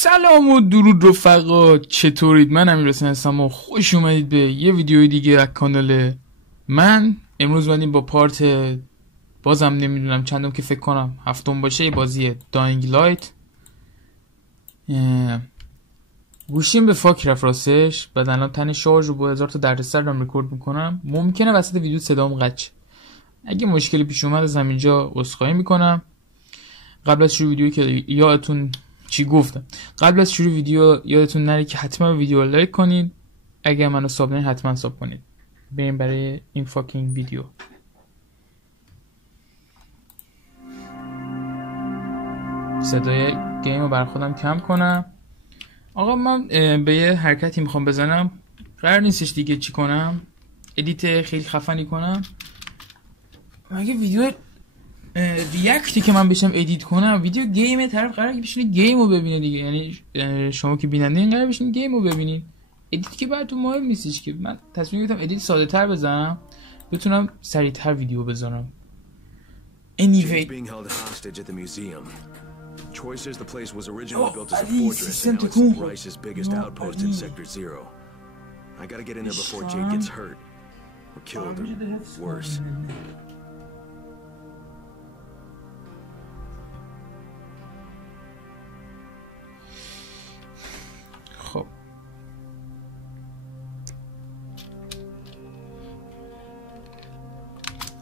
سلام و درود رفقا، چطورید؟ من امیرحسین هستم و خوش اومدید به یه ویدیوی دیگه از کانال من. امروز اومدیم با پارت بازم نمیدونم چندم که فکر کنم هفتم باشه، بازی داینگ لایت. گوشیم به فاک رفت راستش، بعد الان تن شارژ رو با 1000 تا دردسر دارم رکورد میکنم. ممکنه وسط ویدیو صدام قطع. اگه مشکلی پیش اومد از همینجا عذرخواهی میکنم. قبل از شروع ویدیو که یادتون قبل از شروع ویدیو یادتون نره که حتما ویدیو رو لایک کنید. اگه منو ساب نکنید حتما ساب کنید. بریم برای این فاکینگ ویدیو. صدای گیم رو بر خودم کم کنم. آقا من به یه حرکتی میخوام بزنم، قرار نیستش دیگه چی کنم، ادیت خیلی خفنی کنم. اگه ویدیو ریاکتی که من بشم ادیت کنم، ویدیو گیم طرف قراره که بشینه گیم رو ببینه دیگه، یعنی شما که بیننده این قراره بشینه گیم رو ببینید. ادیت که براتون مهم نیستش که. من تصمیم گرفتم ادیت ساده تر بزنم بتونم سریع تر ویدیو بزنم. Anyway. Troy says the place was originally built as a fortress and now it's Rice's biggest outpost in Sector 0. I gotta get in there before Jade gets hurt. Or killed, or worse.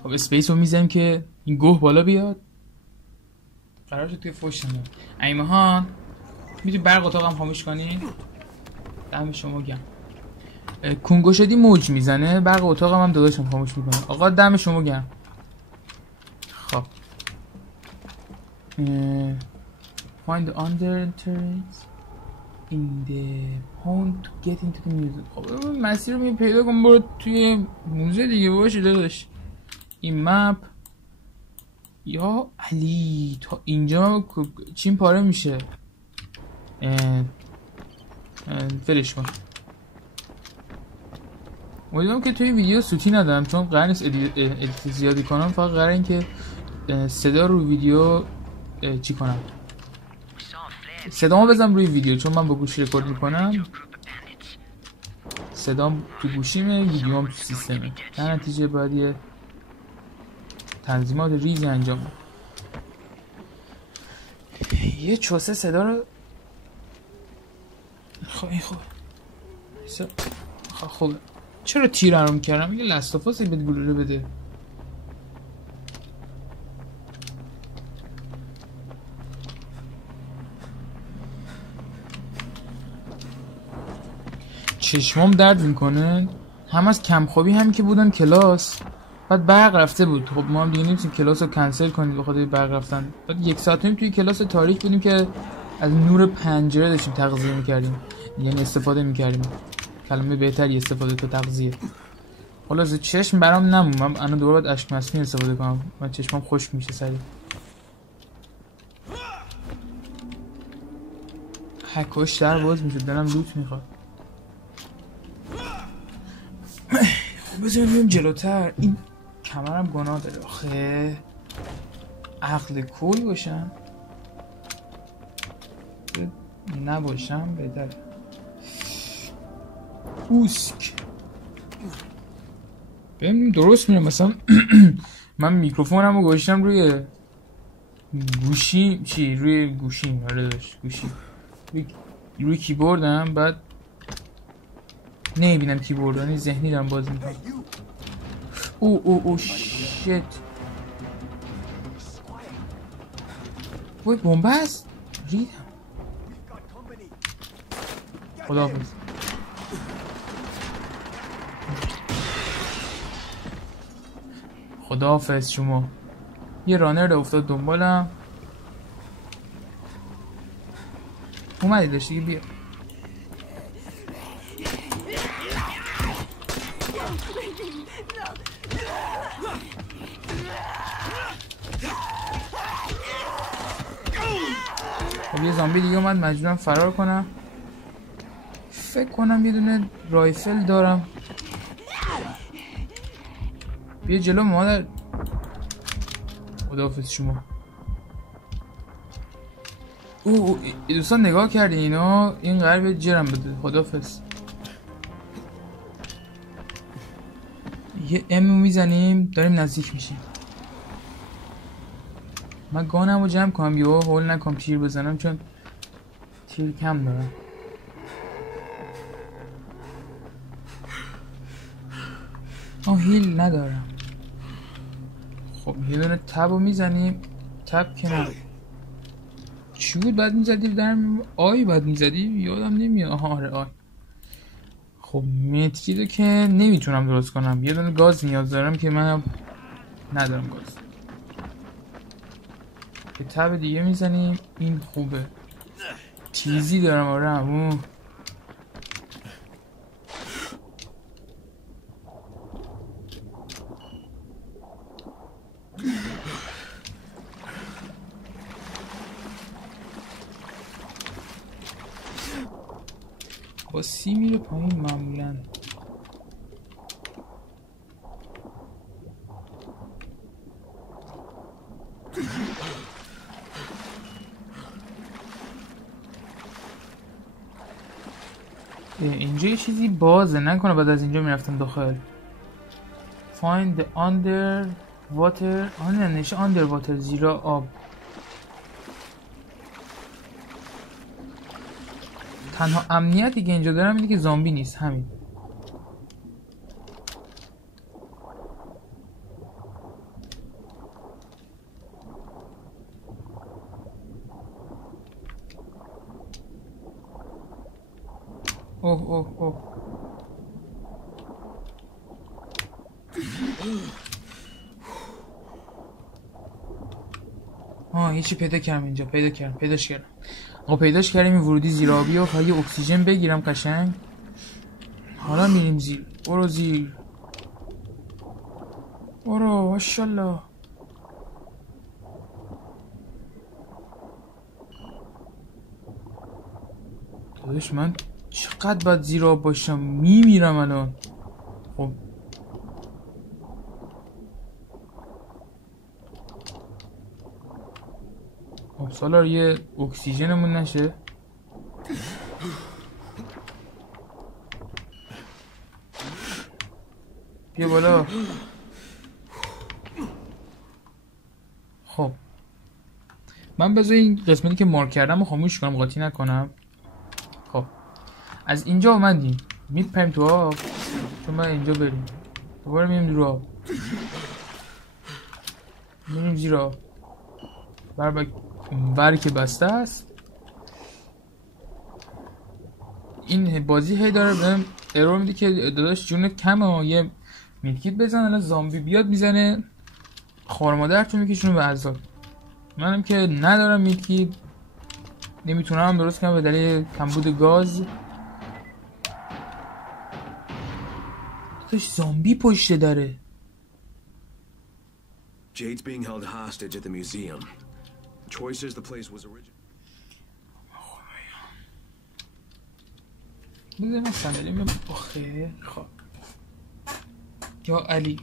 خب اسپیس رو میزنیم که این گوه بالا بیاد. قرار شد توی فوش نمون ایمهان میتونی برق اتاقم خاموش کنی؟ دم شما گم. کنگو شدی موج میزنه، برق اتاقم هم داداشم خاموش میکنه. آقا دم شما گم. خب find the underentrance in the pond to get into the museum. خب مسیر رو پیدا کن برو توی موزه دیگه. باشه داداش. این مپ یا علی تا اینجا چین پاره میشه. فلش کن. امیدوارم که توی ویدیو سوتی ندارم چون قرار نیست ادیت زیادی کنم، فقط قرار این که صدا رو ویدیو چی کنم، صدامو بزنم روی ویدیو چون من با گوشی رکورد میکنم. صدام تو گوشیمه، ویدیوام تو سیستمه. در نتیجه باید یه تنظیمات ریزی انجام بده. یه چوسه صدا رو خب چرا تیر رو میکردم؟ یه لستافاسی بهت گلوله بده. چشمام درد میکنه، هم از کمخوابی هم که بودم کلاس، بعد برق رفته بود. خب ما هم دیگه نمیتونیم کلاس رو کنسل کنیم به خاطر برق رفتن. بعد 1 ساعت توی کلاس تاریک بودیم که از نور پنجره داشتیم تغذیه میکردیم، یعنی استفاده میکردیم. کلمه بهتری استفاده تا تغذیه. خلاص چشم برام نمون. من الان دوباره باید اشک مصنوعی استفاده کنم. من چشمام خشک میشه سریع. هکوش در باز میشه، دلم لوت میخواد. بذاریم بریم جلوتر. این کمرم گناه داره آخه. عقل کل باشم نباشم بهتره. اوسک ببینیم درست میرم. مثلا من میکروفونم رو گوشتم روی گوشی. روی گوشیم. آره داشت گوشی روی کیبوردم، بعد نمیبینم کیبوردانی ذهنی دارم بازی میکنم. او شیت. وای بمب هست. ریدم. خداحافظ. خداحافظ شما. یه رانر افتاد دنبالم. اومدی داشت دیگه. بیا خب یه زامبی دیگه اومد، مجبورم فرار کنم. فکر کنم یه دونه رایفل دارم. بیا جلو مادر. خداحافظ شما. او دوستان نگاه کردین اینا این قرار جرم بده. خدافظ. یه امو میزنیم داریم نزدیک میشیم. من گانم رو جمع کنم یهو هول نکنم تیر بزنم چون تیر کم دارم. هیل ندارم. خب یه دونه تب رو میزنیم. تب که نه چی بود بعد میزدی در آی بعد میزدی یادم نمیاد. آره آی. خب متریده که نمیتونم درست کنم. یه دونه گاز نیاز دارم که منم ندارم گاز. یه تب دیگه میزنیم. این خوبه تیزی دارم. آره همون با سی میره پایین معمولا. اینجا یه چیزی بازه نکنه بعد از اینجا میرفتم داخل. Find the underwater نشه underwater زیر آب. تنها امنیتی که اینجا دارم اینه که زامبی نیست. همین. اوه یه چی پیدا کردم اینجا. پیداش کردم. پیداش کردیم. این ورودی زیرابی و یه اکسیژن بگیرم قشنگ. حالا میریم زیر. برو زیر. برو ماشاءالله. داداش من چقدر باید زیر آب باشم میمیرم الان. خب سالار یه اکسیژنمون نشه. بیا بالا. خب من بذار این قسمتی که مارک کردم رو خاموش کنم قاطی نکنم. خب از اینجا اومدیم میپریم تو آب چون باید اینجا بریم. دوباره میریم دور آب. میریم زیر آب. بر که بسته است. این بازی هی داره بهم ارور میده که داداش جون کمه. یه میدکیت بزن الان زامبی بیاد میزنه خارمادر تو میکشونه به عذاب. منم که ندارم میدکیت نمیتونم درست کنم به دلیل کمبود گاز. داداش زامبی پشت داره. Jade's being held hostage at the museum. Troy says the place was original. بذار من صندلی میام. آخه خب یا علی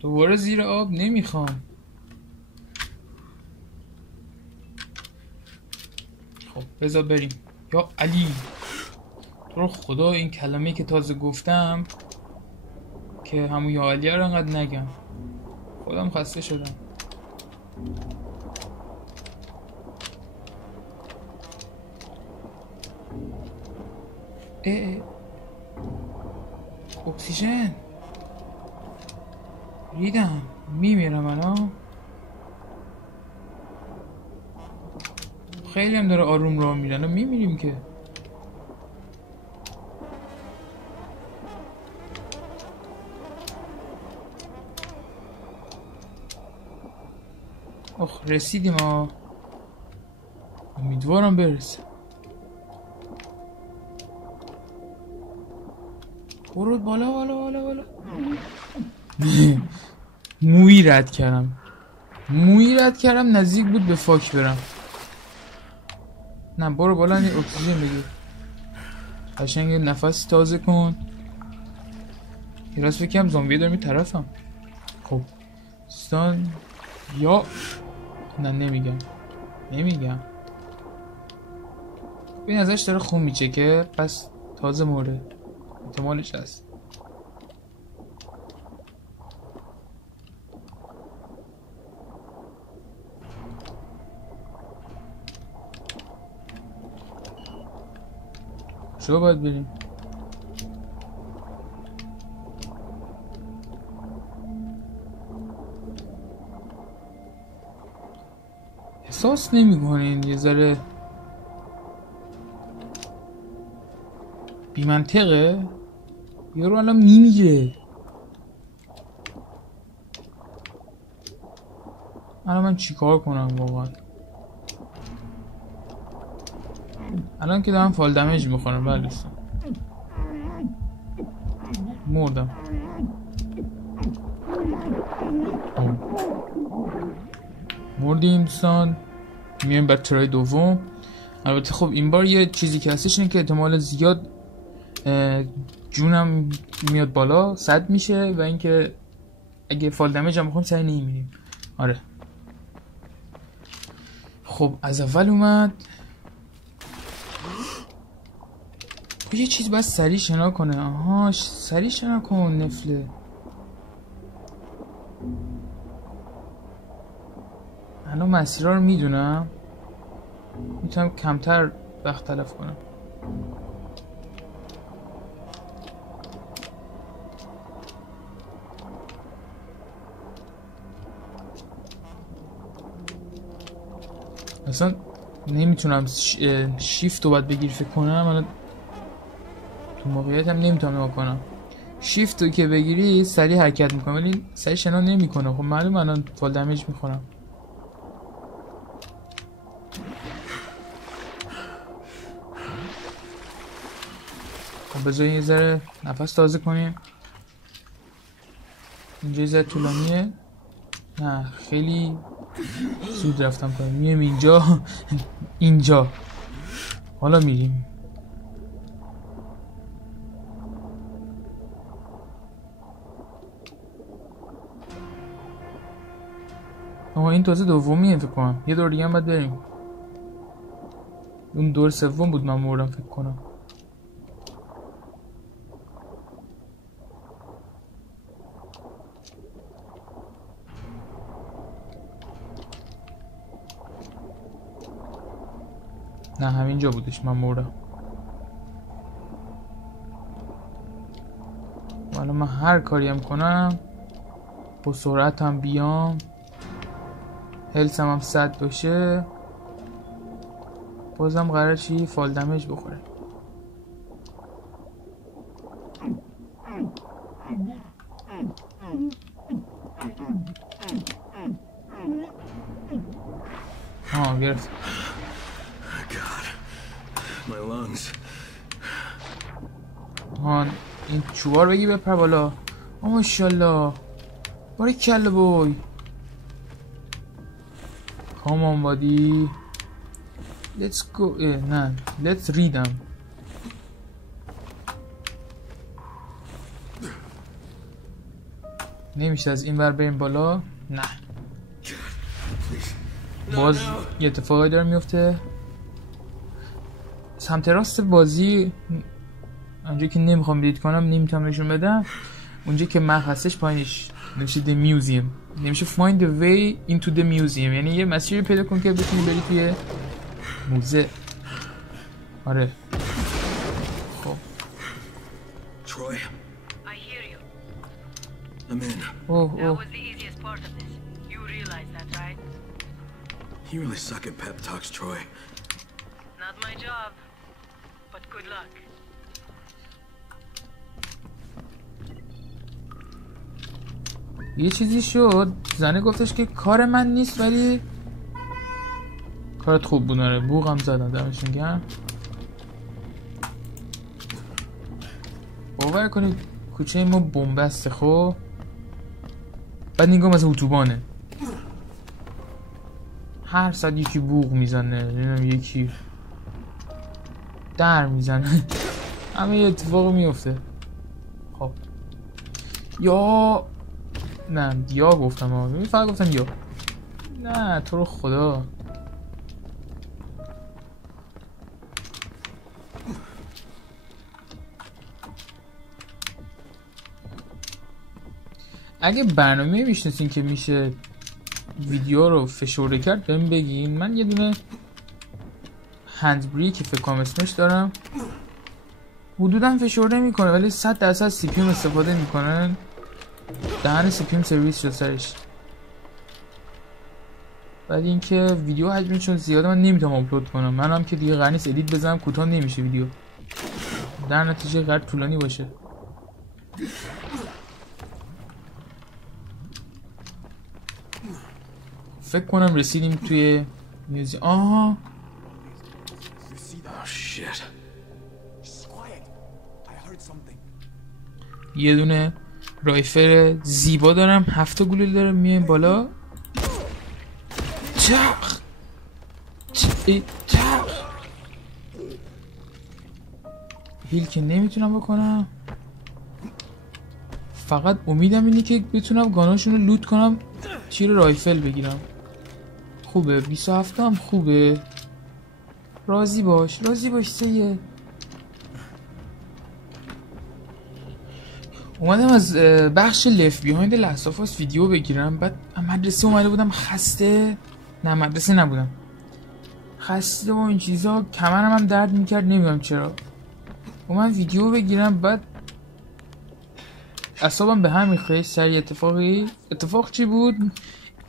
دوباره زیر آب نمیخوام. خب بذار بریم. یا علی تو رو خدا این کلمه‌ای که تازه گفتم که همون یا علی رو انقدر نگم. خودم خسته شدم. اکسیژن ریدم میمیرم الان. خیلی هم داره آروم راه میرن و میمیریم که. رسیدیم ها. امیدوارم برسه. برو بالا بالا بالا بالا. مویی رد کردم نزدیک بود به فاک برم. نه برو بالا این اکسیژن بگیر. قشنگ نفس تازه کن. یه راست فکرم زامبیه دارم این طرفم. خب دوستان یا نه نمیگم این ازش داره خون میچکه، پس تازه مرده، احتمالش هست. چرا باید بریم؟ احساس نمی‌کنین یه ذره بی منطقه؟ یارو الان میمیره. الان من چیکار کنم واقعا؟ الان که دارم فال دمیج میخورم. بله دوستان مردم. مردیم دوستان. میایم بر ترای دوم. البته خب این بار یه چیزی که هستش اینه که احتمال زیاد جونم میاد بالا، 100 میشه، و اینکه اگه فال دمیج هم بخوریم سری نمیریم. آره خب از اول اومد. یه چیز باید سریع شنا کنه. آها سریع شنا کن نفله. الان مسیرها رو میدونم، میتونم کمتر وقت تلف کنم. اصلا نمیتونم شیفت رو باید بگیر فکر کنم. الان تو موقعیت هم نمیتونم نگاه کنم. شیفت رو که بگیری سریع حرکت میکنم ولی سریع شنا نمیکنه. خب معلومه الان فال دمیج میخورم. خب بذاریم یه ذره نفس تازه کنیم. اینجا یه ذره طولانیه. نه خیلی زود رفتم پایین. میریم اینجا حالا میریم. آها این تازه دومیه فکر کنم. یه دور دیگه هم باید بریم. اون دور سوم بود من مردم فکر کنم. نه همینجا بودش من مردم. حالا من هر کاری هم کنم با سرعت هم بیام، هلسم هم 100 باشه، بازم قرار چی؟ فال دمیج بخوره. گرفت. این چوبار بگی بپر بالا. ماشاءالله باری کل بوی. Come on buddy. Let's go. نه let's read them. نمیشه از این ور بریم بالا. نه باز یه اتفاقی داره میفته. سمت راست بازی اونجا که نمیخوام بیدید کنم نمیتونم نشون بدم. اونجا که مپ هستش پایینش نمیشه the museum، نمیشه find the way into the museum، یعنی یه مسیری پیدا کن که بتونی بری توی موزه. آره خب Troy, I hear you. I'm in. That was the easiest part of this. You realize that, right? You really suck at pep talks, Troy. Not my job, but good luck. یه چیزی شد، زنه گفتش که کار من نیست ولی کارت خوب بود. آره بوقم زدم، دمشون گرم. باور کنید کوچه ما بنبسته. خب بعد نگاه از اتوبانه، هر ساعت یکی بوق میزنه، نمیدونم یکی در میزنه، همه یه اتفاق میفته. خب یا نه یا گفتم ها، فقط گفتم یا. نه تو رو خدا. اگه برنامه میشناسین که میشه ویدیو رو فشرده کرد بهم بگین. من یه دونه هند بریک فکر کنم اسمش دارم، حدودا فشرده میکنه ولی 100% سی پی ام استفاده میکنن. دهن سی پی ام سرویس شد سرش. بعد اینکه ویدیو حجمشون زیاده من نمیتونم آپلود کنم. منم که دیگه قرار نیست ادیت بزنم، کوتاه نمیشه ویدیو، در نتیجه قرار طولانی باشه. فکر کنم رسیدیم توی میوزی. آها یه دونه رایفل زیبا دارم، 7 گلوله دارم، میایم بالا. چخ چخ هیل که نمیتونم بکنم. فقط امیدم اینه که بتونم گاناشون رو لوت کنم، تیر رایفل بگیرم. خوبه 27 هم خوبه. راضی باش سیه. اومدم از بخش لفت بیهایند لاست آف اس ویدیو بگیرم. بعد مدرسه اومده بودم خسته. نه مدرسه نبودم، خسته و این چیزا. کمرم هم درد میکرد نمیدونم چرا. اومدم ویدیو بگیرم، بعد اعصابم به هم ریخت. سری اتفاق چی بود؟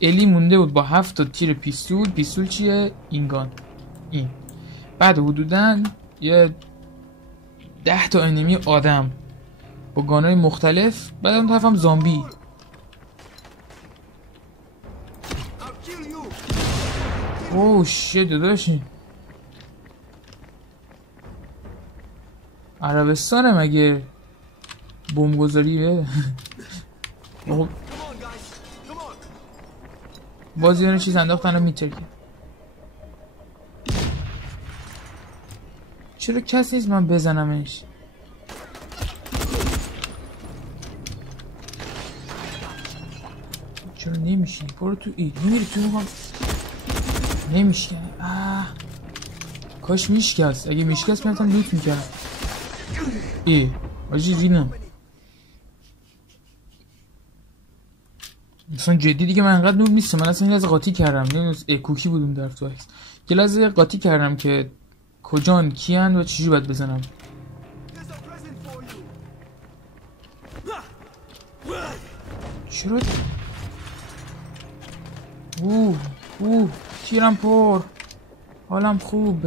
الی مونده بود با 7 تا تیر پیستول چیه؟ اینگان. این بعد حدوداً یه 10 تا انمی آدم با گانای مختلف. بعد اون طرف هم زامبی. اوه شit داداشی، عربستانه مگه بمبگذاریه؟ بازی اون چیز انداختن رو میترکه. چرا کسی نیست من بزنمش؟ چرا نمیشی؟ برو تو ای نمیری تو مقام نمیشکنی. کاش میشکست. اگه میشکست میرفتم لوت میکردم. ای آجی رینم اصلا جدی دیگه. من انقدر نوب نیستم. من اصلا این لحظه قاطی کردم. نمیدونم کوکی بودم در تو عکس. یه لحظه قاطی کردم که کجان کیان و چجوری باید بزنم. چرا تیرم پر، حالم خوب.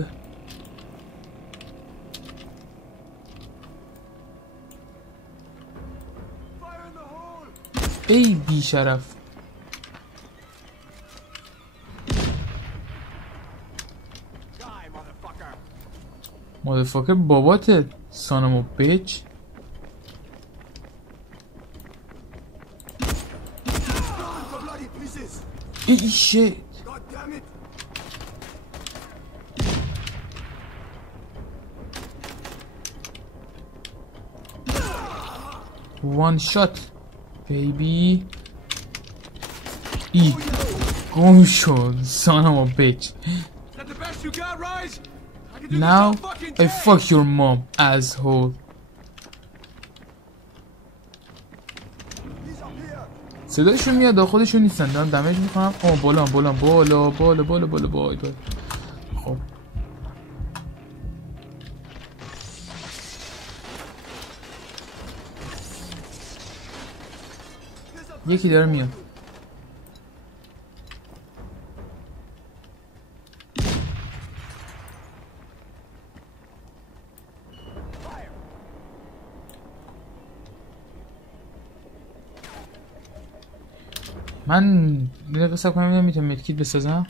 ای بی شرف. مادرفاکر باباته سانمو بیچ. ای شیت. وان شات بیبی. ای گم شد سانمو بیچ. Now I fuck your mom asshole. صدایشون میاد خودشون نیستن. دارم دمیج میکنم. بالا خب یکی داره میاد. من دیگه قصه کنم نمیتونم مدکیت بسازم.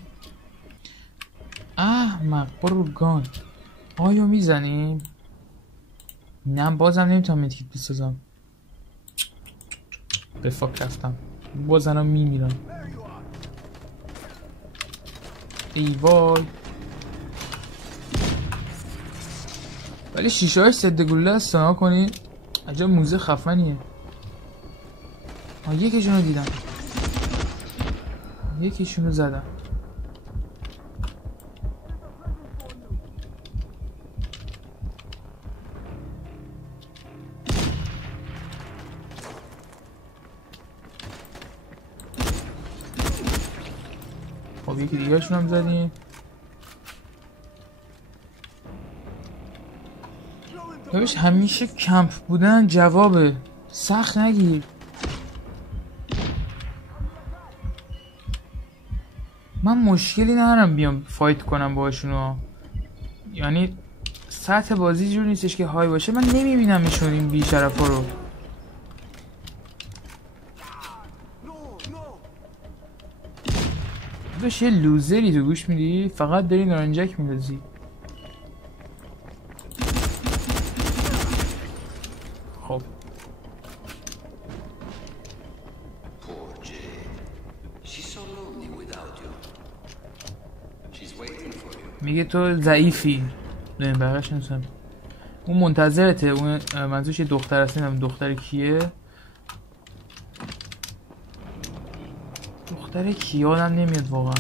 برو گان. آیا میزنیم؟ نه بازم نمیتونم مدکیت بسازم. به فاک رفتم. بازم میمیرم. ای وای. ولی شیشه های سد گلوله است. سنا کنی عجب موزه خفنیه. یکیشونو دیدم، یکیشونو زدم. خب یکی دیگه شون هم زدیم. بهش همیشه کمپ بودن جوابه، سخت نگیر. من مشکلی ندارم بیام فایت کنم باشونو، یعنی سطح بازی جور نیستش که های باشه. من نمیبینمشون این بیشرفا رو. داشت یه لوزری تو گوش میدی، فقط داری نارنجک میدازی. خب میگه تو ضعیفی. نه بقیش نمیستم. اون منتظرته، اون منظورش یه دختر هست، نمیدونم دختر کیه. دختر کیه آدم نمیاد واقعا.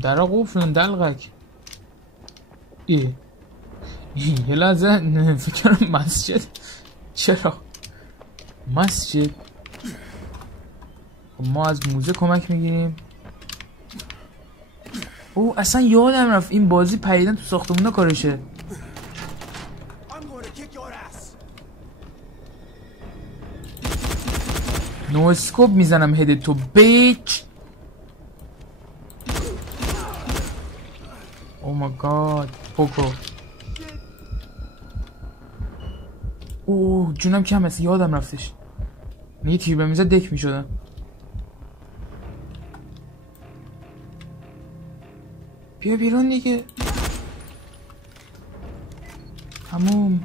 درا قفلن دلغک. یه لحظه فکر کنم مسجد. چرا مسجد؟ ما از موزه کمک میگیریم. او اصلا یادم رفت این بازی پریدن تو ساختمونا کارشه. نو اسکوپ میزنم هد تو بیچ. او مای گاد پوکو. اوه جونم کم است، یادم رفتش. یه تیر به میزه دک میشدم. بیا بیرون دیگه. همون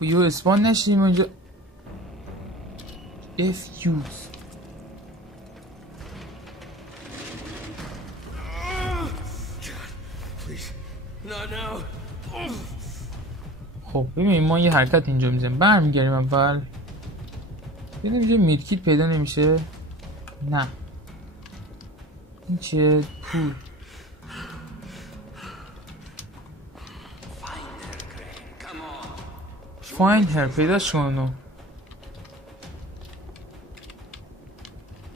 یو اسپان نشدیم اونجا. اف یوز خب ببینیم ما یه حرکت اینجا میزنیم. برمیگردیم اول ببینیم اینجا میدکیت پیدا نمیشه. نه این چه پول. فایند هر پیداش کنو.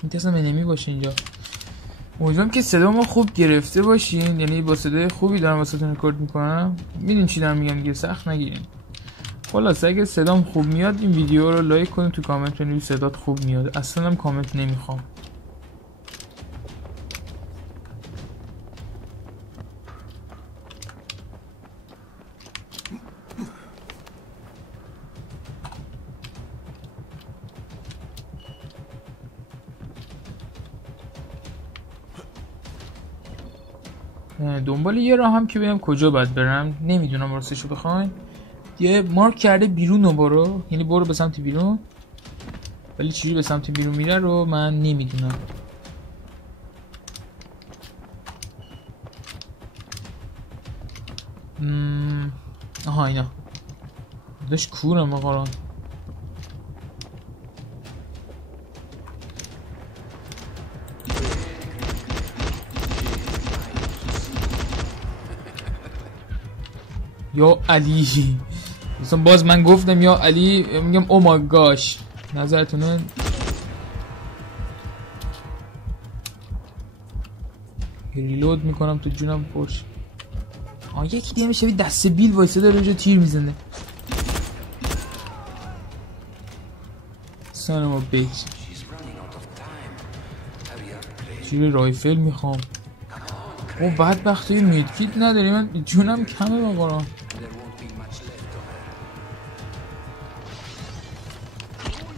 این تصمیم نمی باشه اینجا. امیدوارم که صدا ما خوب گرفته باشین، یعنی با صدای خوبی دارم واسهتون رکورد میکنم. میدونی چی دارم میگم دیگه، سخت نگیرین. خلاص اگه صدام خوب میاد این ویدیو رو لایک کنین، تو کامنت بنویسید صدات خوب میاد. اصلا هم کامنت نمیخوام. دنبال یه راه هم که ببینم کجا باید برم. نمیدونم راستشو بخواین. یه مارک کرده بیرون رو برو، یعنی برو به سمت بیرون، ولی چجوری به سمت بیرون میره رو من نمیدونم. آها اینا داشت کورم آقاران. یا علی مثلا باز من گفتم یا علی میگم او مای گاش. نظرتونه؟ ریلود میکنم تو جونم پرش. یکی دیگه میشه دست بیل وایسه داره اونجا تیر میزنه. سنما بیچ تیر رایفل میخوام. او بدبختی میدکیت نداری، من جونم کمه بقارا.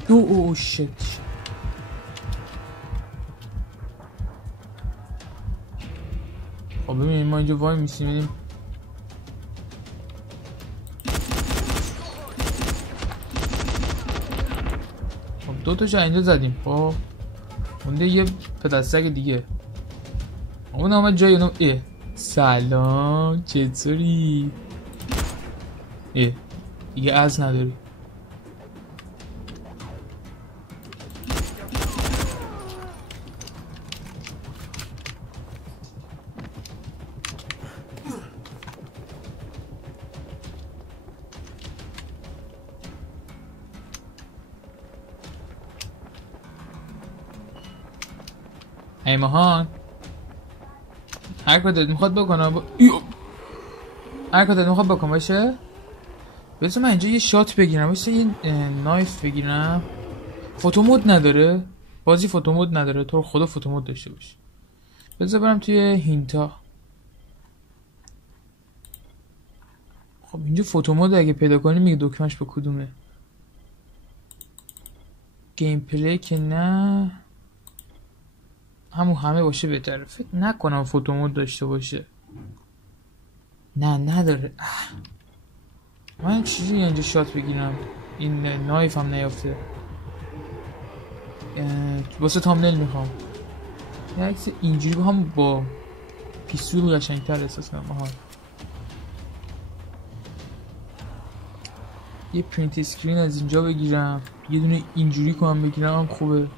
او شت. خب ببینیم ما اینجا وای میسیم. دو تاشو اینجا زدیم. خب مونده یه پدستک دیگه. اون آمد جای اونو. سلام چطوری؟ دیگه از نداری. ایمهان هر کدت میخواد بکنه هر کدت میخواد بکن باشه. بذار من اینجا یه شات بگیرم، باشه یه نایف بگیرم. فوتومود نداره بازی، فوتومود نداره. تو خدا فوتومود داشته باشه. بذار برم توی هینتا. خب اینجا فوتومود اگه پیدا کنی میگه دکمهش به کدومه. گیم پلی که نه، همه باشه بهتره. فکر نکنم فوتومود داشته باشه. نه نداره. من چیزی اینجا شات بگیرم. این نایف هم نیافته. واسه تامنیل میخوام یه عکس اینجوری هم با پیستول قشنگتر احساس کنم. یه پرینت اسکرین از اینجا بگیرم، یه دونه اینجوری کنم بگیرم هم خوبه.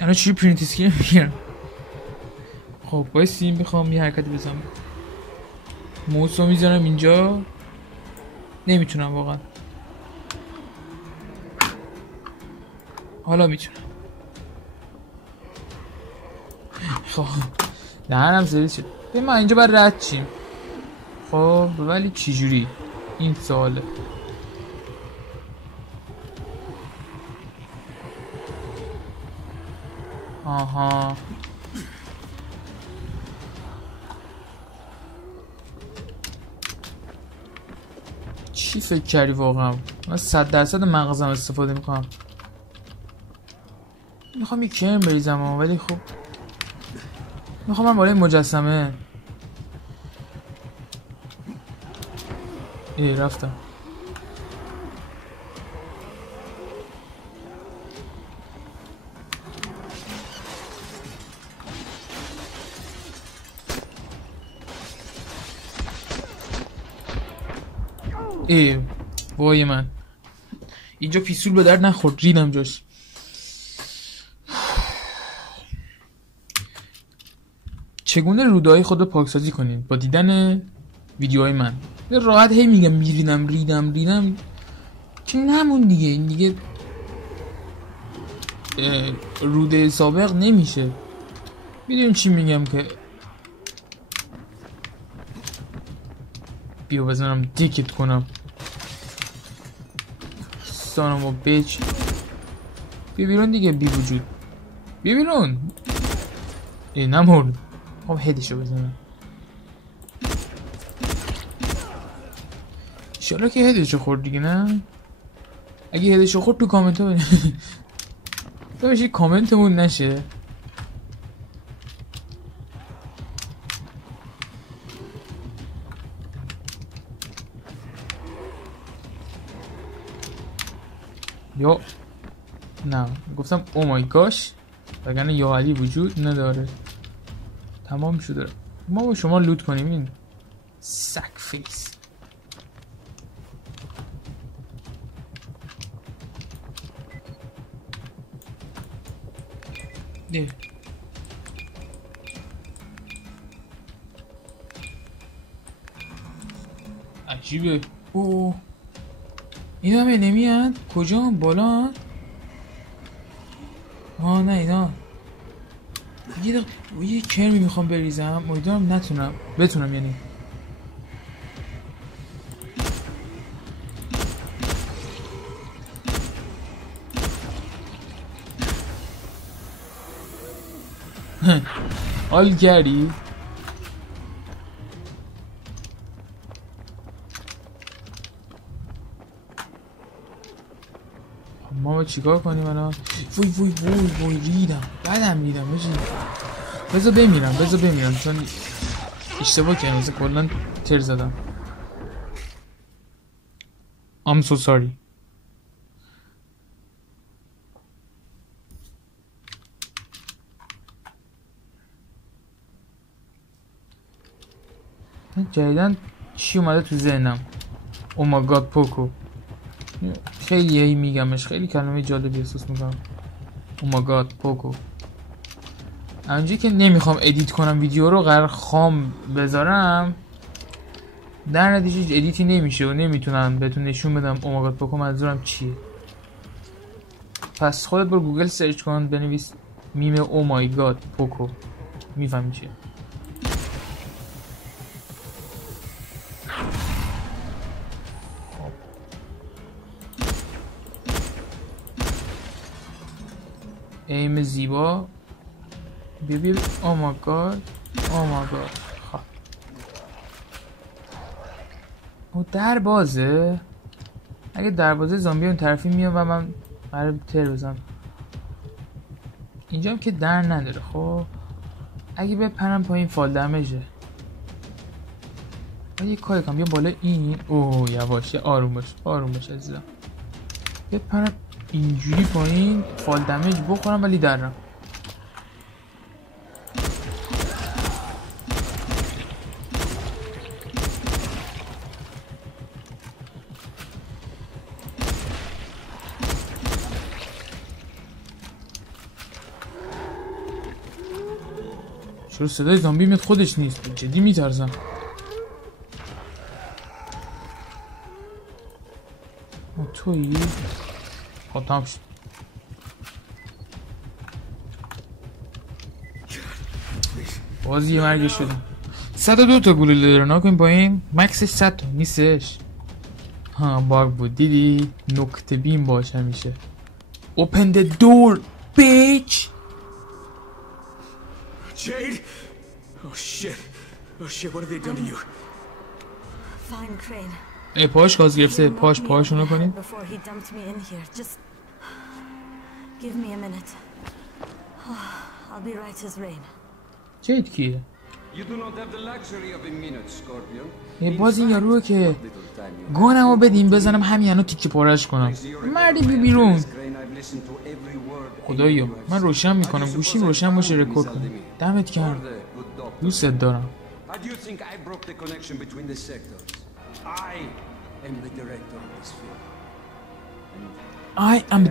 الان چی پرینت اسکرین بگیرم؟ خب بایستی میخوام یه حرکتی بزنم. موس رو میذارم اینجا. نمیتونم واقعا. حالا میتونم. خب دهنم زدی شد. ما اینجا باید رد چیم. خب ولی چی جوری؟ این سواله. آها چی فکر کردی واقعا؟ من 100% مغزم استفاده میکنم. میخوام یک کرم بریزم ولی خب میخوام من بالای مجسمه. رفتم. وای من اینجا پیستول به درد نخورد، ریدم جاش. چگونه روده‌های خود رو پاکسازی کنیم؟ با دیدن ویدیوهای من. راحت هی میگم ریدم که نمون دیگه. این دیگه روده سابق نمیشه. میدونیم چی میگم که بیا بزنم دیکت کنم. سانمو بیچ بیا بیرون دیگه، بی وجود بیا بیرون. نمورد. خب هدشو بزنم. انشالله که هدشو خورد دیگه. نه اگه هدشو خورد تو کامنت ها بنویسید. تو بشی کامنتمون نشه. یا نه گفتم او مای گاش، وگرنه یا علی وجود نداره. تمام شده. ما با شما لوت کنیم. این سک فیس. ده عجیبه. اوه این همه نمیاد. کجا؟ بالا؟ نه اینا یه دقیقه. یه کرمی میخوام بریزم. امیدوارم بتونم یعنی. حال کردی؟ ما با چیکار کنیم الان؟ وای ریدم. بعدم ریدم بجی. بذار بمیرم چون اشتباه کردم. کلا تر زدم. I'm so sorry. جدیدن چی اومده تو ذهنم؟ اوماگاد پوکو. خیلی میگمش، خیلی کلمه جالبی احساس میکنم. اوماگاد پوکو. اونجایی که نمیخوام ادیت کنم ویدیو رو، قرار خام بذارم، در نتیجه ادیتی نمیشه و نمیتونم بهتون نشون بدم اوماگاد پوکو منظورم چیه. پس خودت برو گوگل سرچ کن، بنویس میم اوماگاد پوکو، میفهمی چیه. ایم زیبا. ببین اوماگاد خب او در بازه. اگه در بازه زامبی اون طرفی میاد و من برای تر بزنم. اینجا هم که در نداره. خب اگه بپرم پایین فال دمیجه. یه کاری کنم، بیا بالا این. اوه یواش، آروم باش عزیزم. بپرم اینجوری پایین فال دمیج بخورم ولی درم. چرا صدای زامبی میاد خودش نیست؟ جدی میترسم. تویی؟ خب تمام شد. باز یه مرگی شدم. 102 تا گلوله داره، نکنیم با این مکسش 100 تا نیستش. ها باگ بود، دیدی؟ نکته بین باش همیشه. Open the door bitch. Jade? Oh shit, what have they done to you? Fine, Crane. ای پاش گاز گرفته. پاشونو کنیم. Before he dumped me in here, just give me a minute. I'll be right as rain. جید کیه؟ You do not have the luxury of a minute, Scorpion. ای باز این یاروه که گانمو بدیم بزنم همین الان تیکه پارش کنم. مردی بی بیرون. خدایا من روشن میکنم، گوشیم روشن باشه رکورد کنم. دمت گرم، دوستت دارم. How do you think I broke the connection between the sectors? I am the director of this film. I am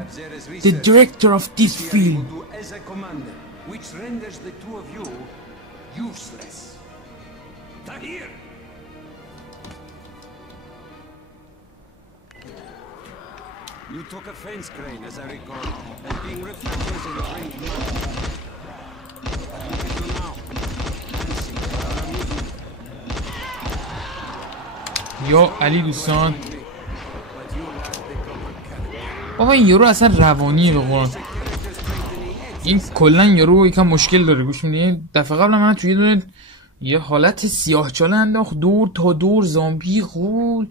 the director of this Here I film. will do as a commander, which renders the two of you useless. Tahir! You took offense, Crane, as I recall, at being reflectors in the drink blood. Look at you now. Dancing for our amusement. یا علی دوستان، But you lack the proper character. بابا این یارو اصلا روانیه به قرآن. این کلا یارو یکم مشکل داره. گوش میدین؟ دفعه قبل من توی دونه یه حالت سیاه چاله انداخت دور تا دور زامبی غول.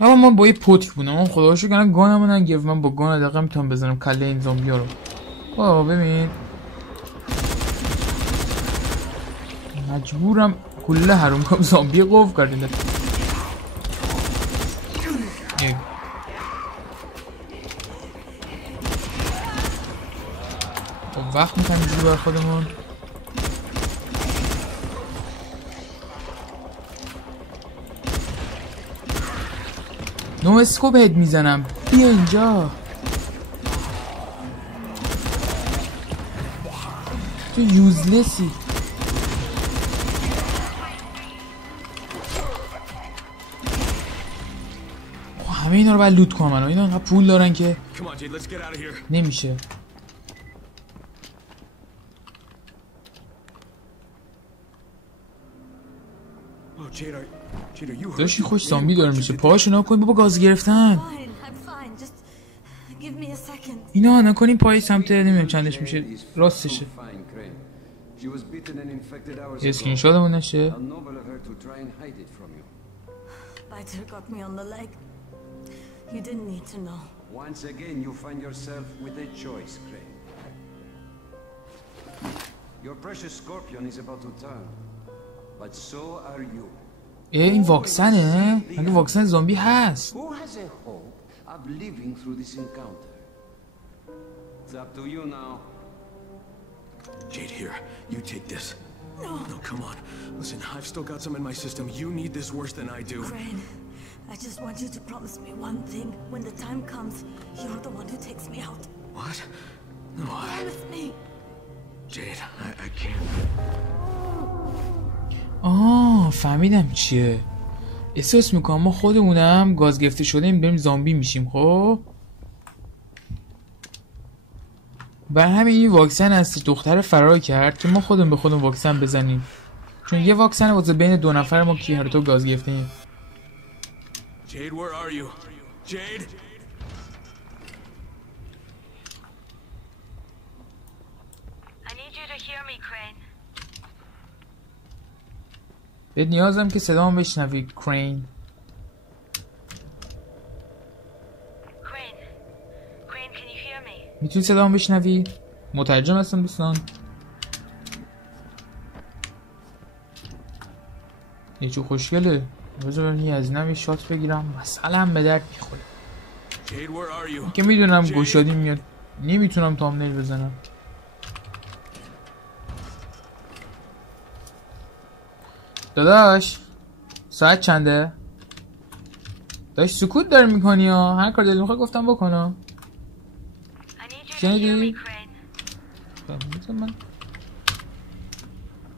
اما من با یه پتک بودم، من خدا رو شکر الان گانمو نگرفت. من با گان دقیقا میتونم بزنم کله این زامبیا رو. بابا ببین مجبورم کله حروم کنم زامبی قوف کردین. خب وقت میکنم اینجوری بر خودمون. نو اسکوپ هد میزنم. بیا اینجا. تو یوزلسی. همه اینا رو باید لوت کنم. اینا انقدر پول دارن که نمیشه. داشتی خوش زامبی داره میشه. پاهاشو نکن بابا، گاز گرفتن. اینا نکنیم پای سمت نمیدونم چندش میشه راستشه. یه اسکرین شاتمون نشه. Once again, you find yourself with a choice, Crane. Your precious Scorpion is about to turn, but so are you. این واکسنه؟ مگه واکسن زامبی هست؟ Who has a hope of living through this encounter? It's up to you now. Jade, here, you take this. No, come on. Listen, I've still got some in my system. You need this worse than I do. Crane, I just want you to promise me one thing. When the time comes, you're the one who takes me out. What? No, Promise me. Jade, I can't. فهمیدم چیه. احساس میکنم ما خودمونم گاز گرفته شدیم بریم زامبی میشیم. خب بر همین این واکسن از دختر فرار کرد که ما خودمون به خودمون واکسن بزنیم، چون یه واکسن واسه بین دو نفر ما که هر دو گاز گرفتیم. Jade, where are you? Jade? I need you to hear me, Crane. بهت نیازم که صدامو بشنوی کرین. Crane, can you hear me? میتونی صدامو بشنوی؟ مترجم هستم دوستان. یه چو خوشگله. بذار بریم از اینم یه شات بگیرم مثلا به درد میخوره. Jade, where are you? که میدونم گشادی میاد نمیتونم تامنیل بزنم. داداش ساعت چنده؟ داداش سکوت داری میکنی ها، هر کار دلت میخواد گفتم بکنم. شنیدی؟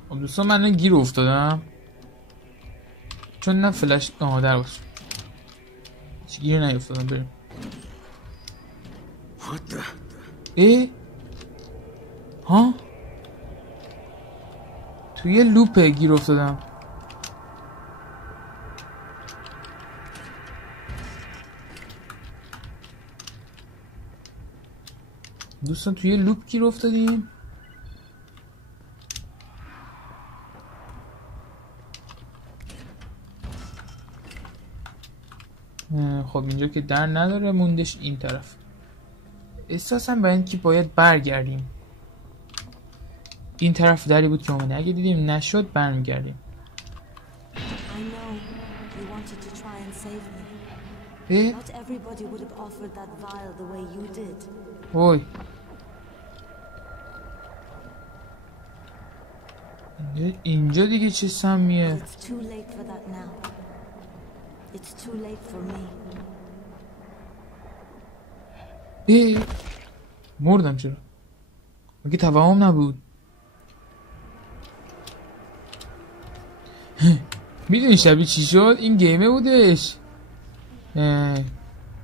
خب دوستان من گیر افتادم چون نه فلش در باش چی گیر نیفتادم. بریم. ها توی لوپه گیر افتادم. دوستان توی لوپ گیر افتادیم. خب اینجا که در نداره موندش این طرف. احساسم برای اینکه باید برگردیم. این طرف دری بود که اومده، اگه دیدیم نشد برمیگردیم. اوی اینجا دیگه چه سمیه؟ مردم چرا؟ مگه توهم نبود؟ میدونی شبیه چی شد؟ این گیمه بودش.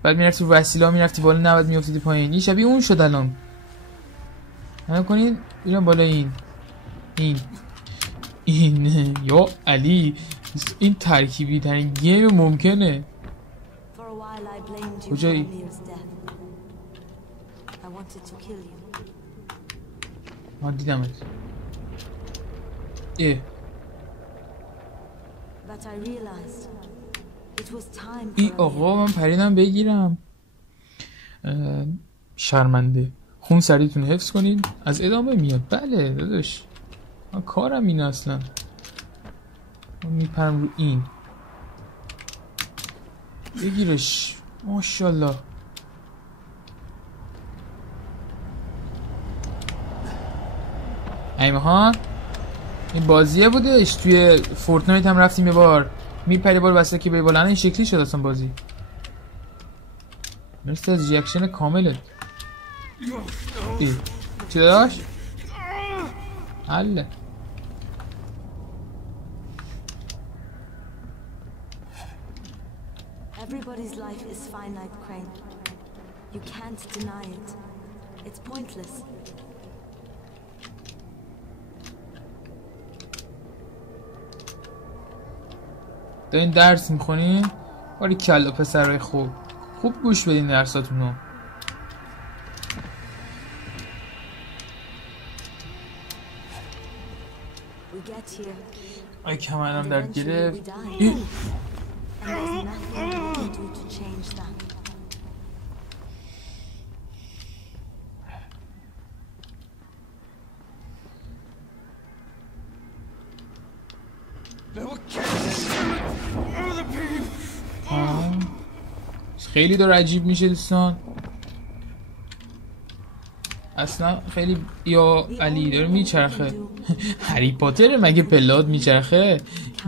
بعد میرفتی رو وسیله میرفتی بالا 90 میافتیدی پایین. این شبیه اون شد الان. همه کنین بیرم بالا. این یا علی این ترکیبی ترین گیم ممکنه. کجایی؟ من دیدمت. ای آقا من پریدم بگیرم. شرمنده. خون سریعتون حفظ کنید. از ادامه میاد. بله داداش من کارم اینه اصلا. من میپرم رو این بگیرش. ماشالله. ایمهان این بازیه بودش. توی فورتنایت هم رفتیم یه بار. میپری بار بسته که به بالا این شکلی شد اصلا بازی. مرسی از ریاکشن کاملت. چی داشت؟ حله. Everybody's life is finite, Crane. You can't deny it. It's pointless. دارین درس میخونین؟ باری کلا پسرای خوب گوش بدین درساتونو. آی کمرم درد گرفت. خیلی داره عجیب میشه دوستان. اصلا خیلی یا علی داره میچرخه هری پاتر مگه پلاد میچرخه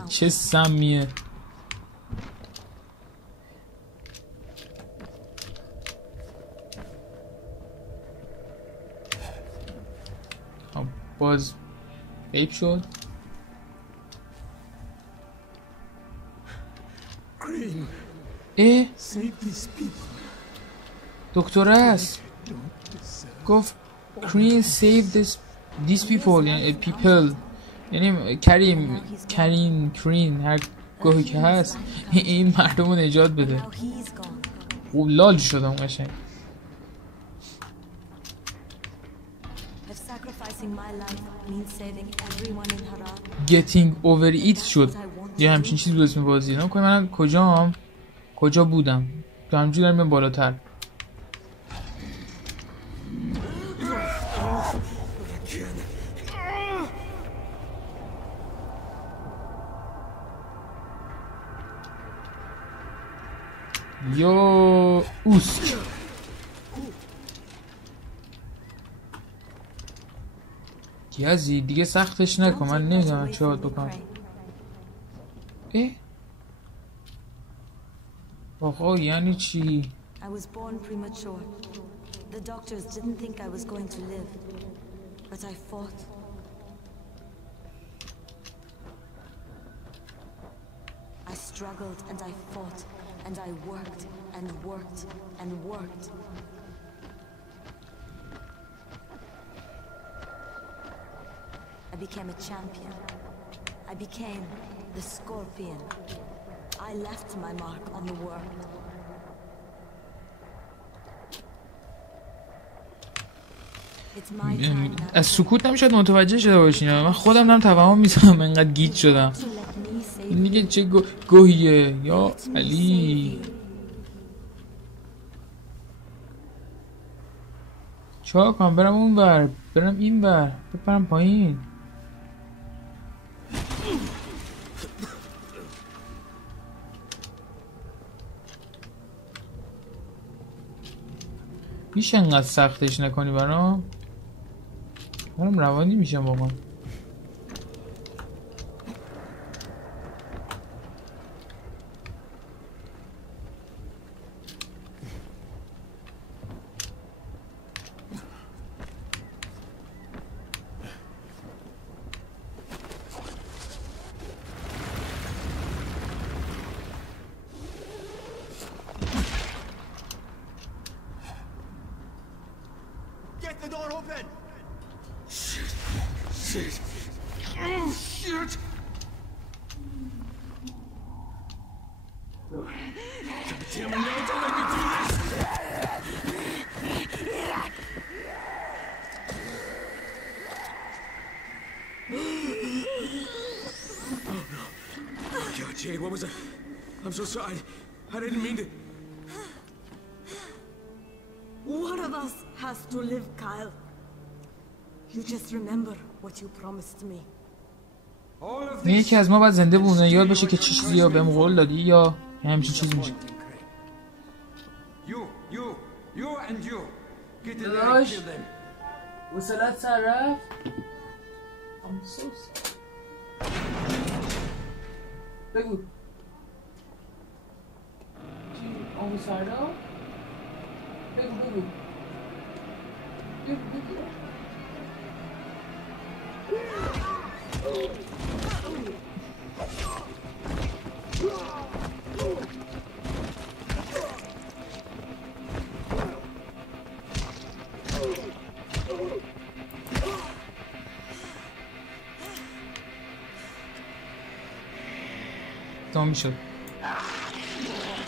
چه سمیه باز غیب شد دکتر است گفت Green save these people یعنی people یعنی کرین هر گاهی که هست این مردم رو نجات بده او لال شدم قشنگ getting over it شد یه همچین چیز بود اسم بازی نکنم من کجا بودم تو همجور دارم بالاتر یا اوسک یزی دیگه سختش نکن من نمیدونم چه باید بکنم آقا یعنی چی I was born premature. The doctors didn't think I was going to live, but I fought. I struggled and I fought and I worked and worked and worked. I became a champion. I became the Scorpion. I left my mark on the world. از سکوت نمیشد متوجه شده باشین من خودم دارم توهم میزنم انقدر گیج شدم این دیگه چه گوهیه یا علی چرا کنم برم اون ور برم این ور بپرم پایین میشه انقدر سختش نکنی برام روانی میشم واقعا Jade, what was that? I'm so sorry. I didn't mean to. One of us has to live, Kyle. You just remember what you promised me. یکی از ما باید زنده بونه یاد باشه که چی چیزی یا بهم قول دادی یا همچین چیزی میشه You and you. Get in there and kill them. وصلت سر رفت I'm so sorry بگو اون سر رفت بگو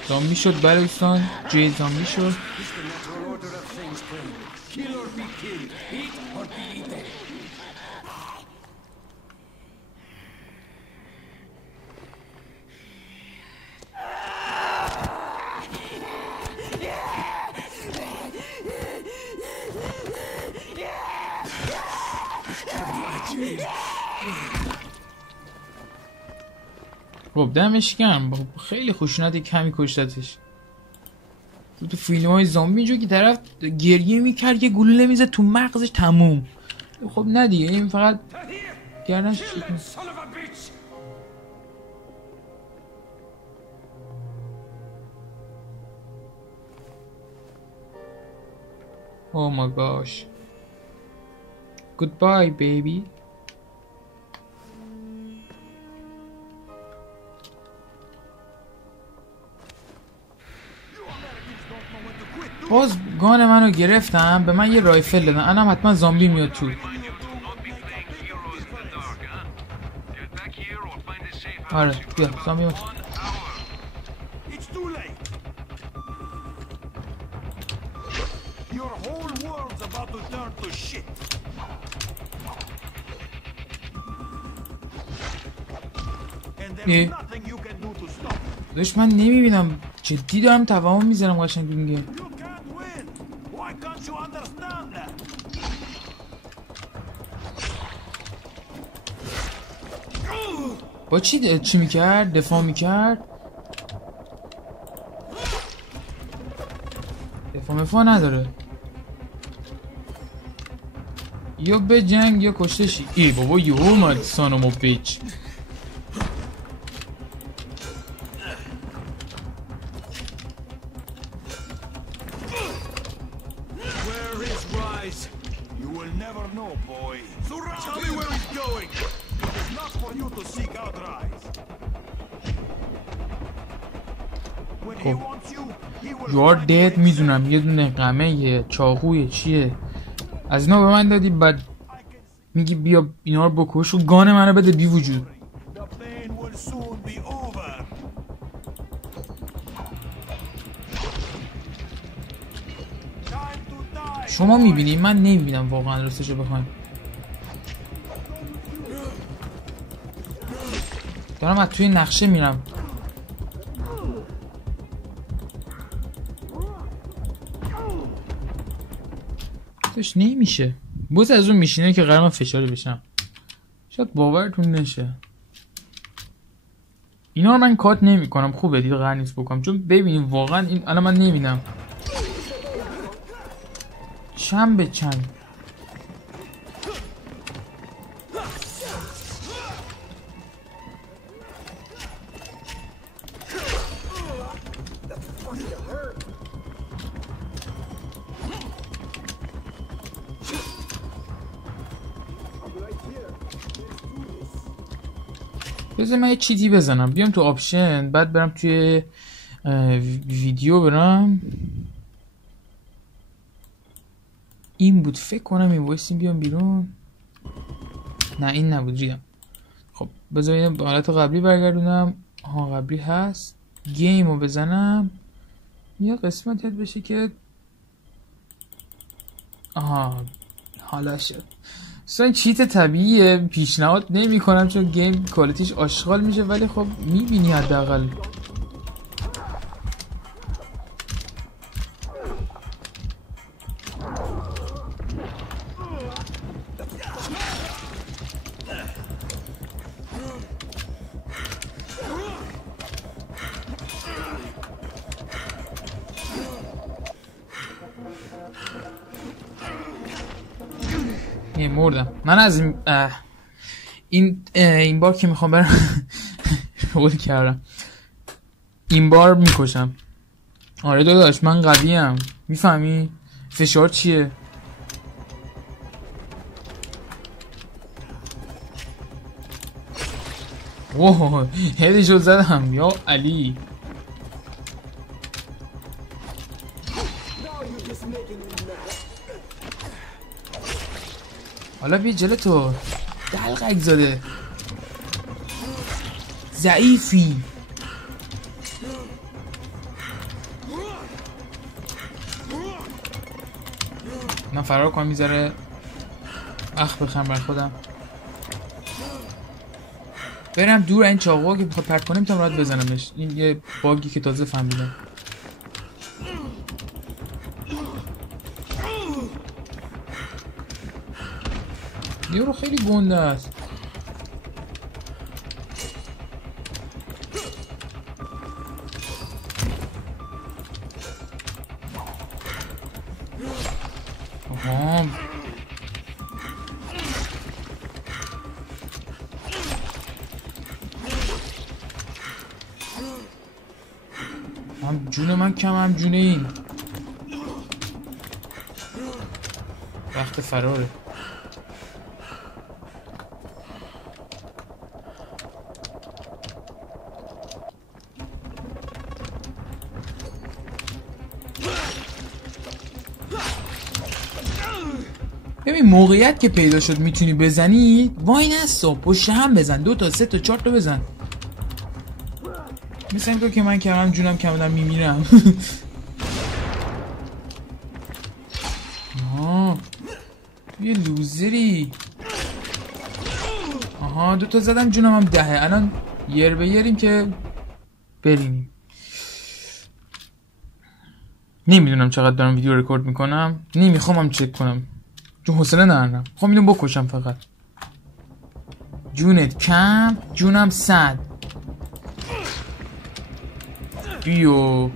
زامبی شد بله دوستان جوی زامبی شد خب دمش گرم خیلی خشونت کمی کشتتش تو فیلم‌های زامبی اینجا که طرف گریه میکرد که گلوله میزد تو مغزش تموم. خب نه دیگه این فقط گردنش شکن. Oh my gosh. Goodbye baby. باز گان منو گرفتم، به من یه رایفل دادن. الان حتما زامبی میاد تو. آره بیا زامبی میاد. داشت من نمیبینم، جدی دارم توهم میزنم قشنگ میگه. با چی میکرد؟ دفاع میکرد؟ دفاع نداره. یا به جنگ یا کشتشی. ای بابا یه اومد سانمو بیچ. یار دید میدونم یه دونه قمه یه چاقویه چیه از اینا به من دادی، بعد میگی بیا اینا رو بکش و گان منو بده بی وجود. شما میبینی من نمیبینم واقعا راستشو بخوایم. دارم از توی نقشه میرم. توش نمیشه. باز از اون میشینه که قرار من فشاری بشم. شاید باورتون نشه. اینا رو من کات نمی کنم. خوبه دید قرار نیست بکنم، چون ببینیم واقعا این الان من نمیبینم چند به چند. بذار من یه چیزی بزنم بیام تو آپشن، بعد برم توی ویدیو برم. این بود فکر کنم، این وایسیم بیام بیرون. نه این نبود ریدم. خب بذار اینو به حالت قبلی برگردونم. ها قبلی هست. گیم رو بزنم یه قسمت هد بشه که آها حالا شد. اصلا چیت طبیعیه، پیشنهاد نمی کنم چون گیم کوالیتیش آشغال میشه، ولی خب میبینی حداقل. مردم من از این بار که میخوام برم شغل کردم، این بار میکشم. آره داداش من قویم، میفهمی فشار چیه. اوه هدشو زدم یا علی. حالا بیا جلو تو دلقک زاده ضعیفی. من فرار کنم میذاره اخ بخم بر خودم، برم دور این چاقوها که بخواد پرت کنه میتونم راحت بزنمش. این یه باگی که تازه فهمیدم. یارو خیلی گنده است. هم جون من کم هم جون این. وقت فراره. ببین موقعیت که پیدا شد میتونی بزنی وای نستا پشت هم بزن 2 تا 3 تا 4 تا بزن. مثل اینکه که من کمم جونم کم دارم میمیرم. یه لوزری. آها 2 تا زدم جونم هم 10. الان یر به یریم که بریم. نمیدونم چقدر دارم ویدیو رکورد میکنم. نمیخوام هم چک کنم چون حوصله ندارم. خب اینو بکشم فقط. جونت کم جونم 100. بیو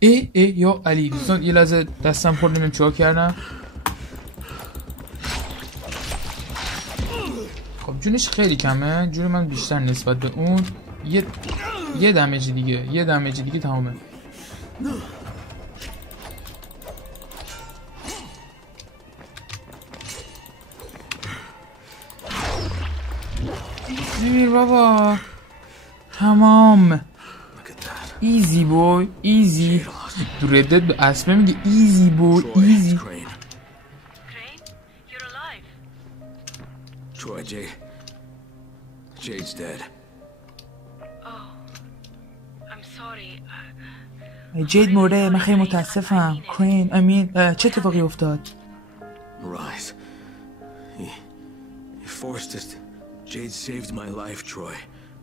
ای یا علی دوستان یه لحظه دستم خورد نمیم چیکار کردم. خب جونش خیلی کمه. جون من بیشتر نسبت به اون. یه دمیج دیگه تمامه. نمیر بابا تمام. ایزی بوی ایزی. تو ردت به اسمه میگه ایزی بوی ایزی. Troy, Jade's dead. Oh, I'm sorry. جید مرده. من خیلی متاسفم. کرین چه اتفاقی افتاد؟ Rise. He forced us. Jade saved my life, Troy.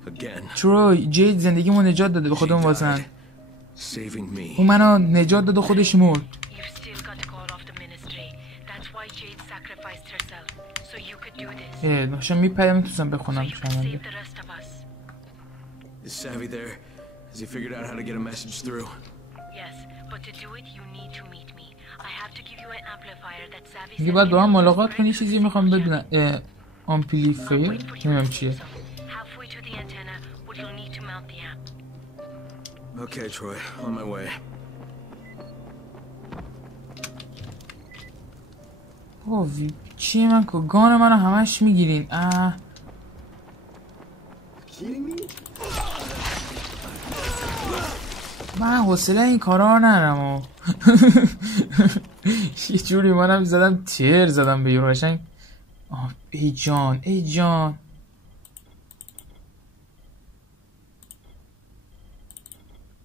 Again. تروی جید زندگیمو نجات داده به خودمون واسن. Saving me. اون منو نجات داد و خودش مرد. You've still got to call off the ministry. That's why Jade sacrificed herself so you could do this. داشتم میپرم میتونستم بخونم. So you could save the rest of us. Is Savvy there? Has he figured out how to get a message through? Yes, but to do it you need to meet me. I have to give you an amplifier that Savvy میگه باید با هم ملاقات کنی. چیزی میخوام بدونم. آمپلیفایر نمیدونم چیه. halfway to the antenna, but you'll need to mount the amp. Okay, Troy. On my way. چیه من که گان منو همش میگیرین. من حوصله این کارا ندارم. یه جوری منم زدم تیر زدم به یورو قشنگ. ای جان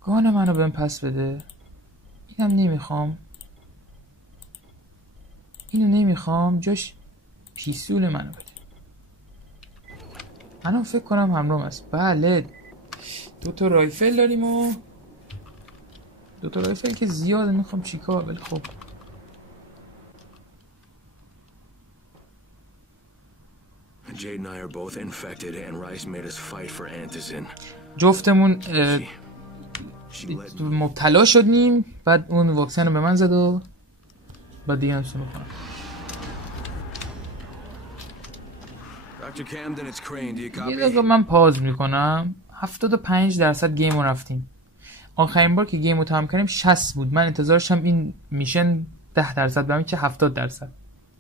گان منو بهم پس بده. اینو نمیخوام جاش پیسول منو بده. الان فکر کنم همراهم است. بله 2 تا رایفل داریم و 2 تا رایفل که زیاده. میخوام چیکار ولی خب Jade and I are both infected and Rice made us fight for Antizin. جفتمون مبتلا شدیم. بعد اون واکسن رو به من زد و بعد دیگه هم سنو کنم. Dr. Camden, it's Crane. Do you یه copy? دقیقه من پاز میکنم. 75% گیم رو رفتیم. آخرین بار که گیم رو تمام کردیم 60 بود. من انتظارشم این میشن 10% برم که 70%.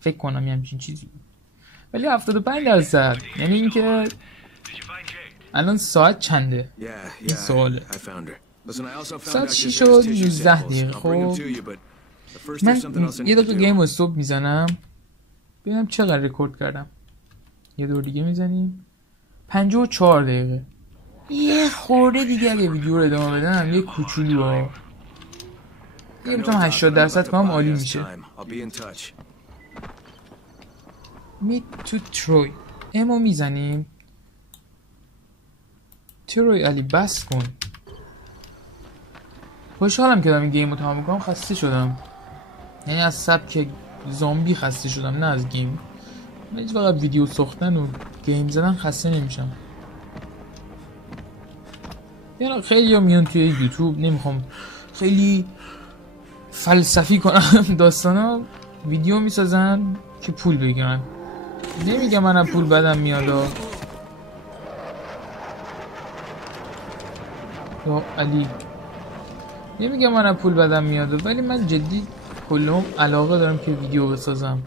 فکر کنم یه همچین چیزی بود. ولی 75%. یعنی اینکه الان ساعت چنده؟ این سواله. ساعت 6 و 19 دقیقه. خب من یه دقیقه گیم رو استوب میزنم ببینم چقدر رکورد کردم. یه دور دیگه میزنیم 54 دقیقه. یه خورده دیگه اگه ویدیو رو ادامه بدم یه کوچولو ها دیگه بتونم 80% کنم عالی میشه. میت تو تروی امو میزنیم. تروی علی بس کن. خوشحالم که دارم این گیم رو تمام میکنم. خسته شدم. یعنی از سبک زامبی خسته شدم نه از گیم. من هیچ وقت ویدیو ساختن و گیم زدن خسته نمیشم. یعنی خیلی ها میان توی یوتیوب نمیخوام خیلی فلسفی کنم داستانا ویدیو میسازن که پول بگیرن. نمیگم منم پول بدم میاد یا علی، نمیگم منم پول بدم میاد، ولی من جدی کلهم علاقه دارم که ویدیو بسازم.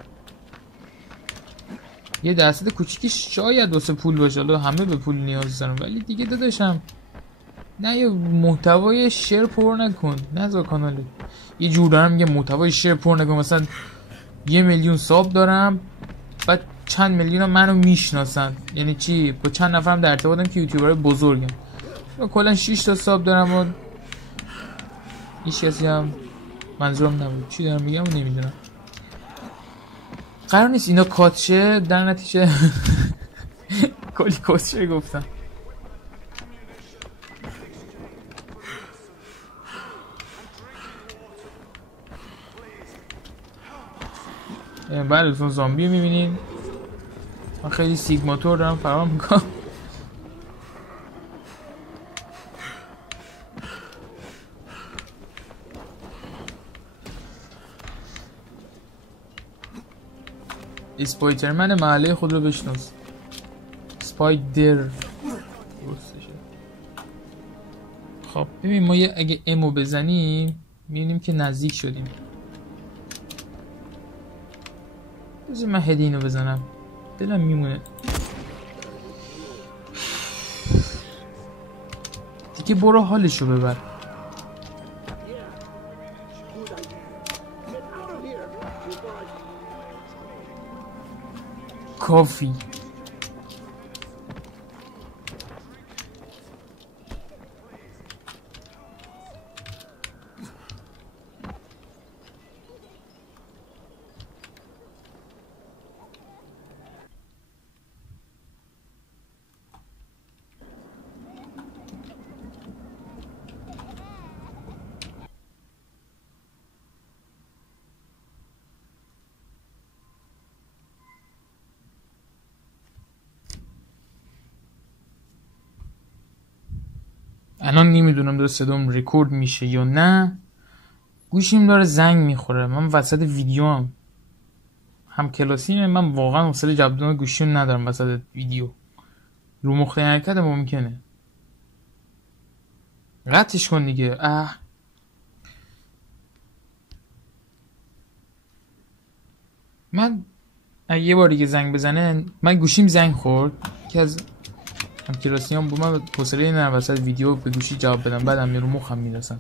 یه درصد کوچیکش شاید واسه پول باشه، حالا همه به پول نیاز دارم، ولی دیگه داداشم نه یه محتوای شیر پر نکن، نذار کانالت یه جور دارم میگم محتوای شیر پر نکن. مثلا 1 میلیون ساب دارم، بعد چند میلیون منو میشناسن، یعنی چی؟ با چند نفرم در ارتباطم که یوتیوبر بزرگم، کلا 6 تا ساب دارم و هیچ کسی هم منظورم نبود چی دارم میگم نمیدونم. قرار نیست اینا کاتشه، در نتیجه کلی کاتشه گفتم. بله دوستان زامبی میبینیم. من خیلی سیگماتور دارم فرار میکنم. اسپایدرمن محله خود رو بشناس. اسپایدر. خب ببین ما اگه امو بزنیم میبینیم که نزدیک شدیم. بذار من هدینو بزنم دلم میمونه دیگه. برو حالشو ببر. کافی. الان نمیدونم داره صدام رکورد میشه یا نه. گوشیم داره زنگ میخوره. من وسط ویدیو هم کلاسی من واقعا حوصله جواب دادن گوشیم ندارم وسط ویدیو. رو مخته حرکت ممکنه. قطعش کن دیگه. من یه بار دیگه زنگ بزنه. من گوشیم زنگ خورد که از هم کلاسیام با من حوصله ندارم وسط ویدیو به گوشی جواب بدم، بعدم رو مخم میرسن.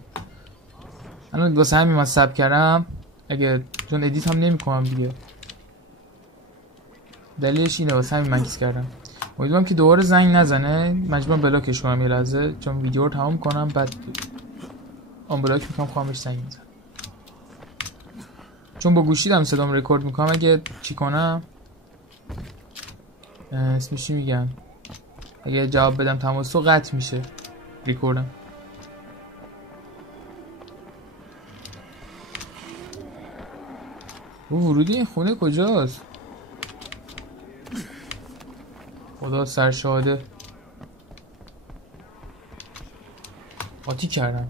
الان واسه همین من ثبت کردم، اگه چون ادیت هم نمی‌کنم دیگه. دلیلش اینه واسه همین من کیس کردم. امیدوارم که دوباره زنگ نزنه، مجبورم بلاکش کنم یه لحظه چون ویدیو رو تمام کنم بعد آن بلاک میکنم خواهمش زنگ میزنم. چون با گوشی دارم صدام رکورد میکنم، اگه چی کنم اسمش چی میگن، اگه جواب بدم تماس رو قطع میشه ریکوردم. ورودی این خونه کجاست؟ خدا سرشاده. قاطی کردم.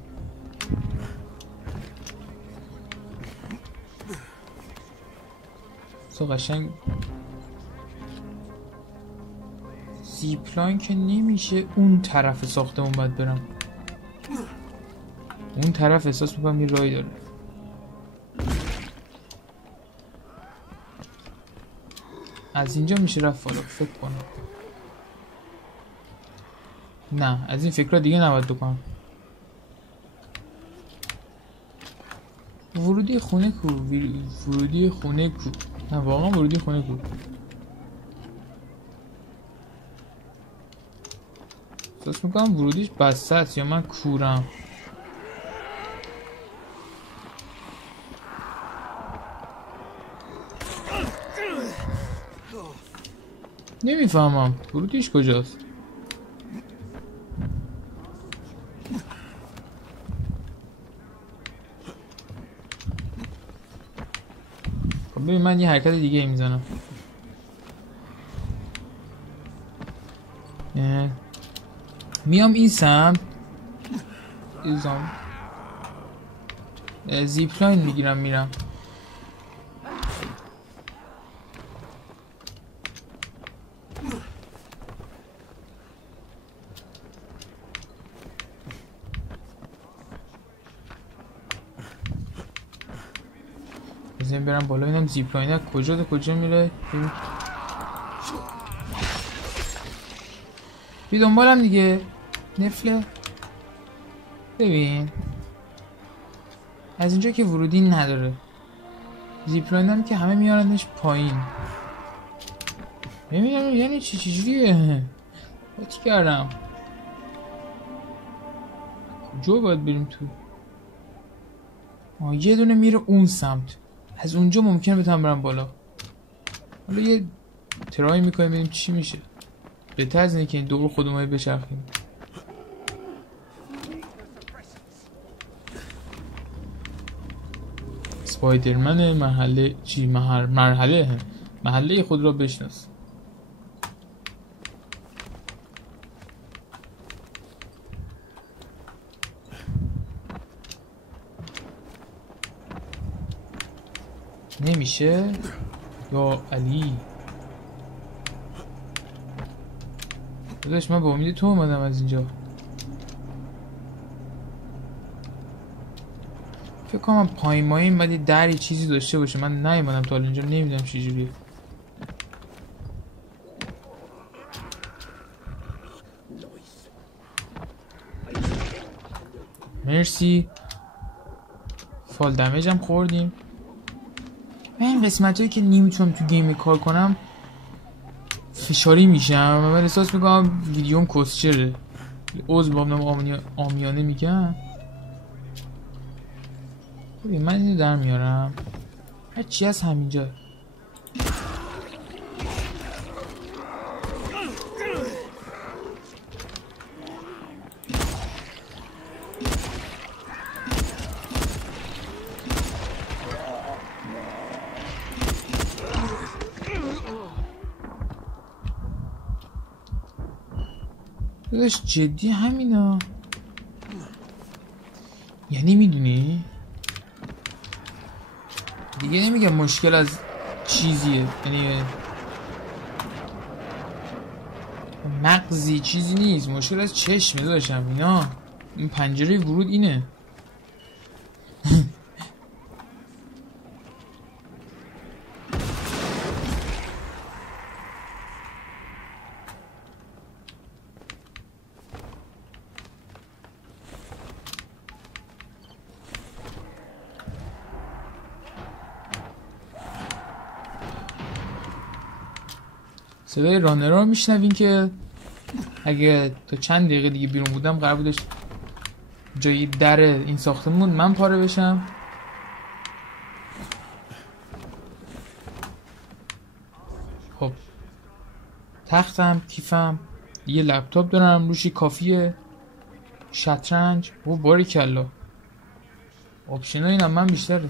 سو قشنگ زیپلاین که نمیشه اون طرف ساختمون باید برم. اون طرف احساس میکنم یه راهی داره. از اینجا میشه رفت بالا فکر کنم. نه از این فکرها دیگه نباید بکنم. ورودی خونه کو. ورودی خونه کو. نه واقعا ورودی خونه کو. احساس میکنم ورودیش بسته است یا من کورم. نمیفهمم ورودیش کجاست. خب ببین من یه حرکت دیگه میزنم. میام این سمت زیپلاین میگیرم میرم. بزنیم برم بالا ببینم زیپلاین کجا تا کجا میره. بی دنبالم دیگه نفله. ببین از اینجا که ورودی نداره، زیپلاین هم که همه میارنش پایین. ببینم یعنی چجوریه. باتی کردم کجا باید بریم تو؟ یه دونه میره اون سمت، از اونجا ممکنه بتونم برم بالا. حالا یه ترای میکنیم ببینیم چی میشه. بهتر از اینه که این دور خودمون بچرخیم. اسپایدرمن محله چی؟ محله خود را بشناس. نمیشه یا علی داداش، من با امید تو اومدم از اینجا. فکر کنم پایین مایین باید یه دری چیزی داشته باشه. من نیومدم تا اینجا، نمیدونم چجوریه. مرسی. فال دمیج هم خوردیم. این قسمت هایی که نمیتونم تو گیم کار کنم فشاری میشم. من احساس میکنم ویدیوم کسچره. عضو بابنم آمیانه میگم. ببین من اینو در میارم، هر چی از همینجا. داداش جدی همینا؟ یعنی میدونی دیگه نمیگم مشکل از چیزیه، یعنی مغزی چیزی نیست، مشکل از چشمه داشتم اینا. این پنجره ورود اینه. صدای رانر رو میشنوین که اگه تا چند دقیقه دیگه بیرون بودم قرار بودش جایی در این ساختمون من پاره بشم. خب تختم، کیفم، یه لپتاپ دارم روشی کافیه، شطرنج و باریکلا. آپشن ها اینم من بیشتره.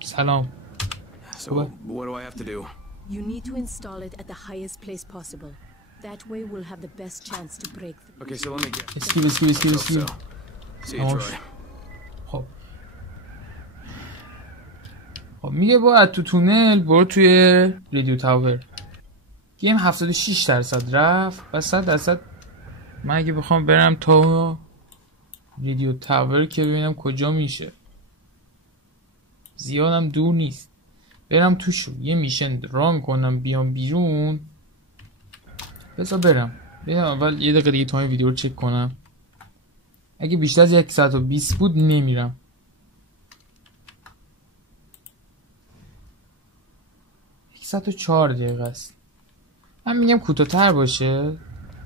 سلام. So, what do I have to do? You need to install it at the highest place possible. That way we'll have the best chance to break through. Okay, so let me get. اسکیب. See you, Troy. خب میگه باید تو تونل برو توی رادیو تاور. گیم 76% رفت و 100% من اگه بخوام برم تا رادیو تاور که ببینم کجا میشه، زیادم دور نیست، برم توش یه میشن ران کنم بیام بیرون. بذار برم اول یه دقیقه دیگه تایم ویدیو رو چک کنم. اگه بیشتر از 120 بود نمیرم. و 4 دقیقه است. من میگم کوتاه‌تر باشه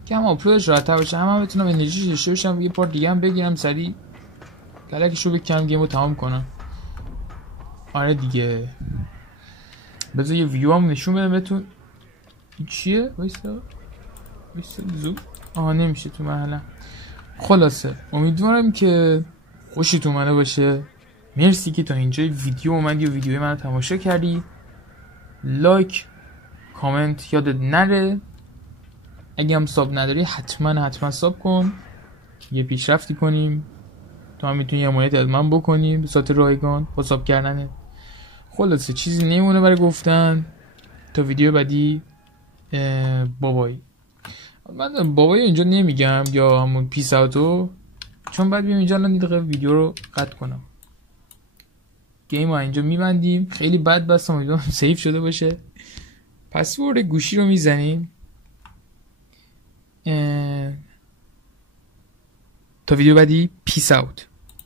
که هم آپلودش راحت‌تر باشه، هم بتونم انرژی داشته باشم یه پارت دیگه هم بگیرم سریع کلکشو بکنم گیمو تمام کنم. آره دیگه بذار یه ویو هم نشون بدم بهتون. این چیه؟ وایسا زوم نمیشه تو محلم. خلاصه امیدوارم که خوشت اومده باشه. مرسی که تا اینجا ویدیو اومدی و ویدیوی منو تماشا کردی. لایک کامنت یادت نره. اگه هم ساب نداری حتما ساب کن، یه پیشرفتی کنیم. تو هم میتونی حمایت از من بکنی به صورت رایگان با ساب کردنت. خلاصه چیزی نمیمونه برای گفتن. تا ویدیو بعدی بابای. من بابای اینجا نمیگم یا همون پیس اوتو، چون بعد بیام اینجا الان دقیقه ویدیو رو قطع کنم. گیم رو اینجا میبندیم. خیلی بد بستم، امیدوارم سیف شده باشه. پسورد گوشی رو میزنیم. تا ویدیو بعدی پیس اوت.